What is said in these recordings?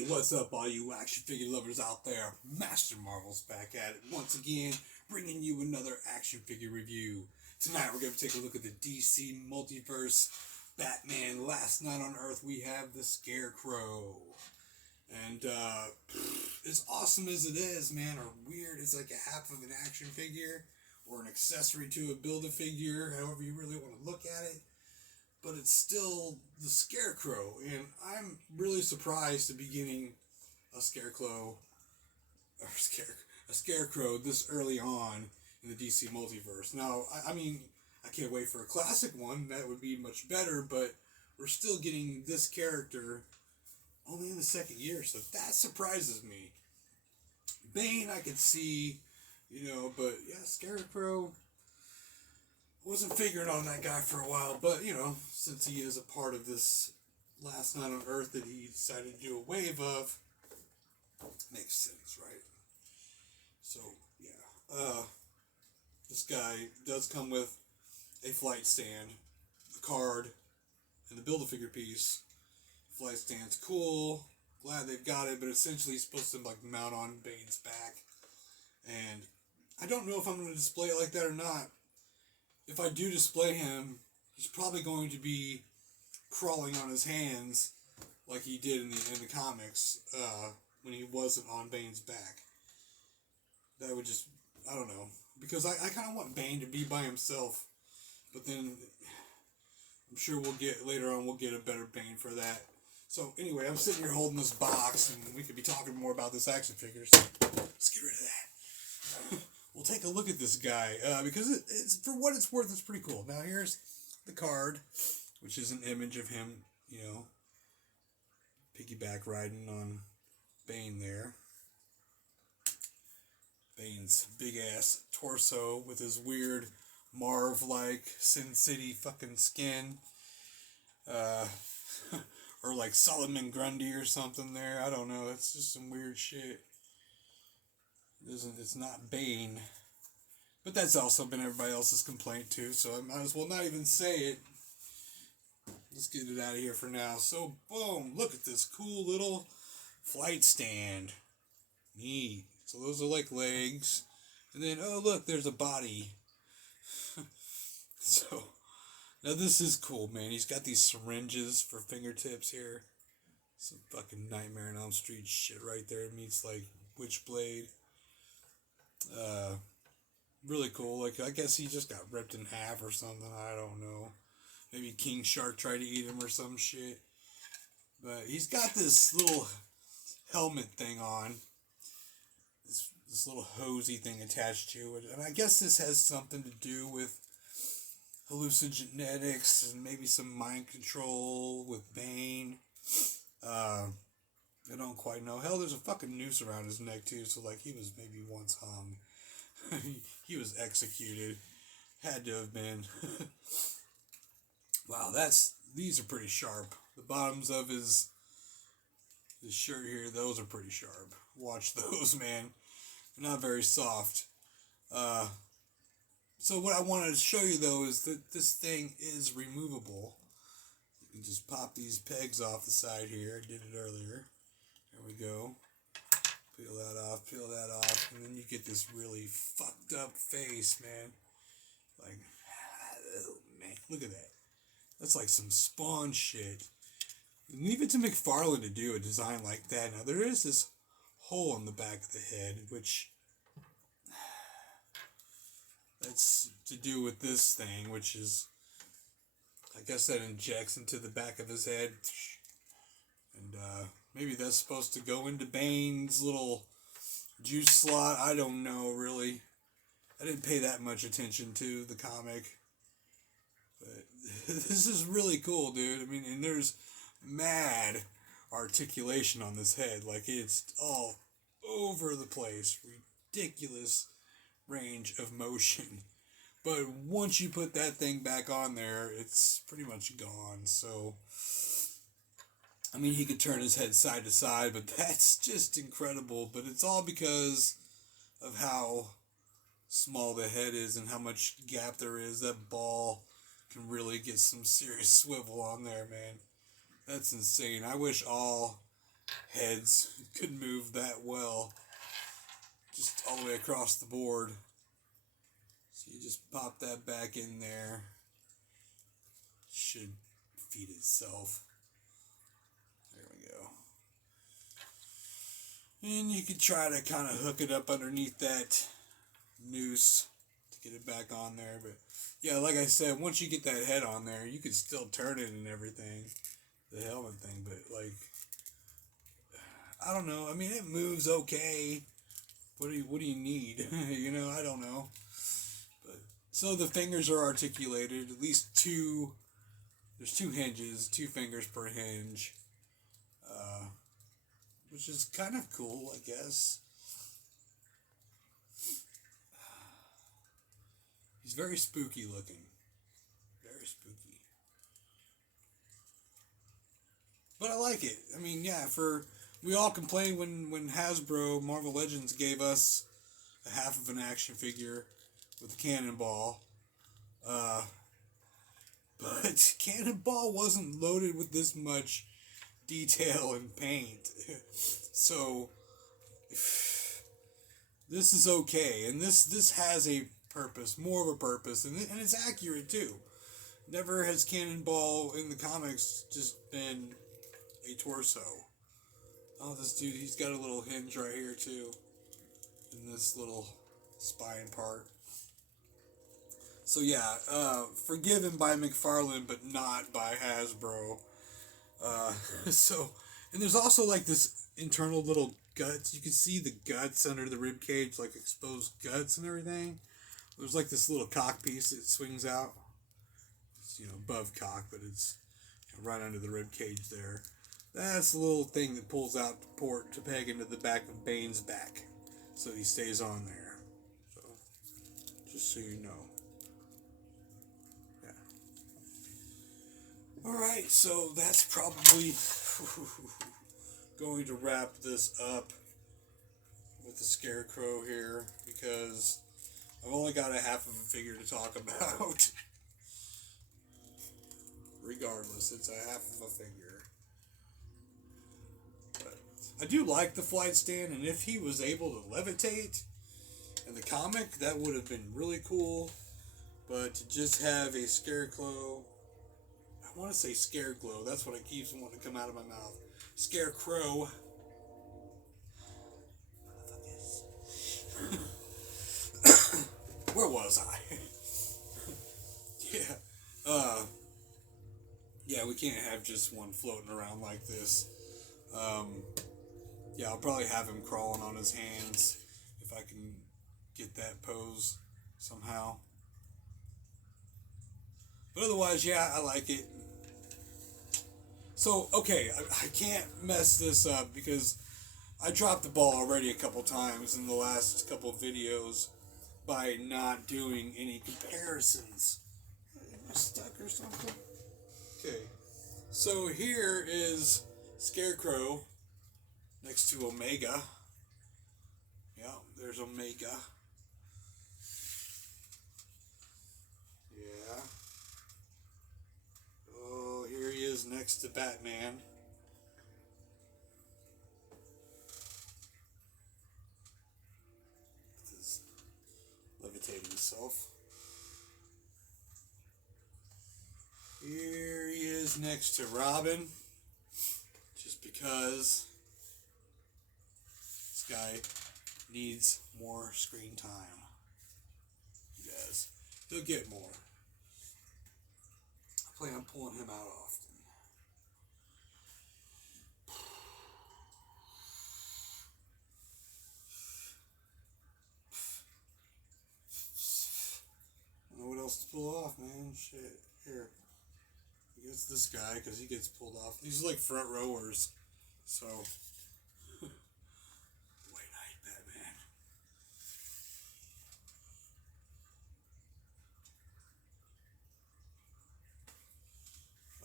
Hey, what's up, all you action figure lovers out there? MasterMarvel's back at it once again, bringing you another action figure review. Tonight, we're going to take a look at the DC Multiverse Batman. Last Night on Earth, we have the Scarecrow. And, as awesome as it is, man, or weird, it's like a half of an action figure, or an accessory to a Build-A-Figure, however you really want to look at it. But it's still the Scarecrow, and I'm really surprised to be getting a Scarecrow this early on in the DC Multiverse. Now, I mean, I can't wait for a classic one. That would be much better, but we're still getting this character only in the second year, so that surprises me. Bane, I could see, but yeah, Scarecrow, wasn't figuring on that guy for a while, but, since he is a part of this Last Night on Earth that he decided to do a wave of, makes sense, right? So, yeah. This guy does come with a flight stand, a card, and the Build-A-Figure piece. Flight stand's cool. Glad they've got it, but essentially he's supposed to, mount on Bane's back. And I don't know if I'm going to display it like that or not. If I do display him, he's probably going to be crawling on his hands like he did in the comics when he wasn't on Bane's back. That would just, I don't know. Because I kind of want Bane to be by himself. But then I'm sure we'll get a better Bane for that. So anyway, I'm sitting here holding this box and we could be talking more about this action figure. So let's get rid of that. We'll take a look at this guy, because it's for what it's worth, it's pretty cool. Now, here's the card, which is an image of him, piggyback riding on Bane there. Bane's big-ass torso with his weird Marv-like Sin City fucking skin. Or like Solomon Grundy or something there. I don't know. It's just some weird shit. It's not Bane. But that's also been everybody else's complaint too, so I might as well not even say it. Let's get it out of here for now. So, boom, look at this cool little flight stand. Neat. So those are like legs. And then, oh look, there's a body. So, now this is cool, man. He's got these syringes for fingertips here. Some fucking Nightmare on Elm Street shit right there. It meets like Witchblade. Really cool. Like, I guess he just got ripped in half or something. I don't know. Maybe King Shark tried to eat him or some shit. But he's got this little helmet thing on. This little hosey thing attached to it. And I guess this has something to do with hallucinogenics and maybe some mind control with Bane. I don't quite know. Hell, there's a fucking noose around his neck too, so like he was maybe once hung. He was executed. Had to have been. Wow, these are pretty sharp. The bottoms of his shirt here, those are pretty sharp. Watch those, man. They're not very soft. So what I wanted to show you though is that this thing is removable. You can just pop these pegs off the side here. I did it earlier. There we go. Peel that off, and then you get this really fucked up face, man. Like, oh, man, look at that. That's like some Spawn shit. And leave it to McFarlane to do a design like that. Now, there is this hole in the back of the head, which that's to do with this thing, which is, I guess that injects into the back of his head. And, maybe that's supposed to go into Bane's little juice slot. I don't know, really. I didn't pay that much attention to the comic. But this is really cool, dude. I mean, and there's mad articulation on this head. Like, it's all over the place. Ridiculous range of motion. But once you put that thing back on there, it's pretty much gone. So, I mean, he could turn his head side to side, but that's just incredible. But it's all because of how small the head is and how much gap there is. That ball can really get some serious swivel on there, man. That's insane. I wish all heads kids could move that well, just all the way across the board. So you just pop that back in there. Should feed itself. There we go. And you could try to kind of hook it up underneath that noose to get it back on there. But yeah, like I said, once you get that head on there, you can still turn it and everything. The helmet thing, but like, I don't know. I mean, it moves okay. What do you need? You know, I don't know. But so the fingers are articulated. At least two. There's 2 hinges, 2 fingers per hinge, which is kind of cool, I guess. He's very spooky looking. Very spooky. But I like it. I mean, yeah, we all complained when Hasbro Marvel Legends gave us a half of an action figure with a cannonball. But Cannonball wasn't loaded with this much detail and paint. So this is okay. And this has a purpose, more of a purpose, and it's accurate too. Never has Cannonball in the comics just been a torso. Oh, this dude, he's got a little hinge right here too, in this little spine part. So yeah, forgiven by McFarlane, but not by Hasbro. And there's also like this internal little guts. You can see the guts under the rib cage, like exposed guts and everything. There's like this little cock piece that swings out. It's, above cock, but it's right under the rib cage there. That's the little thing that pulls out to peg into the back of Bane's back, so he stays on there. So, just so you know. Alright, so that's probably going to wrap this up with the Scarecrow here, because I've only got a half of a figure to talk about. Regardless, it's a half of a figure. But I do like the flight stand, and if he was able to levitate in the comic, that would have been really cool. But to just have a Scarecrow... I want to say Scareglow. That's what it keeps wanting to come out of my mouth. Scarecrow. Where was I? Yeah. Yeah, we can't have just one floating around like this. Yeah, I'll probably have him crawling on his hands if I can get that pose somehow. But otherwise, yeah, I like it. So, okay, I can't mess this up because I dropped the ball already a couple times in the last couple of videos by not doing any comparisons. Am I stuck or something? Okay, so here is Scarecrow next to Omega. Yeah, there's Omega. Yeah. Oh, here he is next to Batman. With his levitating self. Here he is next to Robin. Just because this guy needs more screen time. He does. He'll get more. I plan on pulling him out often. I don't know what else to pull off, man. Shit. Here. I guess this guy, because he gets pulled off. These are like front rowers. So. White Knight Batman.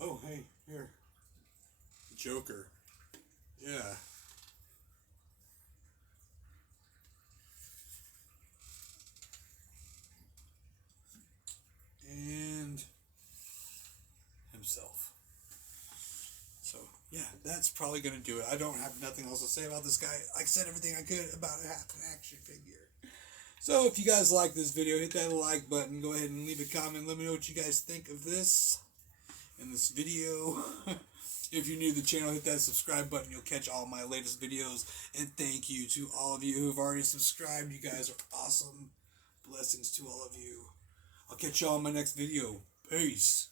Oh, hey, here. Joker. Yeah. And himself. So, yeah, that's probably going to do it. I don't have nothing else to say about this guy. I said everything I could about half an action figure. So if you guys like this video, hit that like button. Go ahead and leave a comment. Let me know what you guys think of this in this video. If you're new to the channel, hit that subscribe button. You'll catch all my latest videos. And thank you to all of you who have already subscribed. You guys are awesome. Blessings to all of you. I'll catch y'all in my next video. Peace.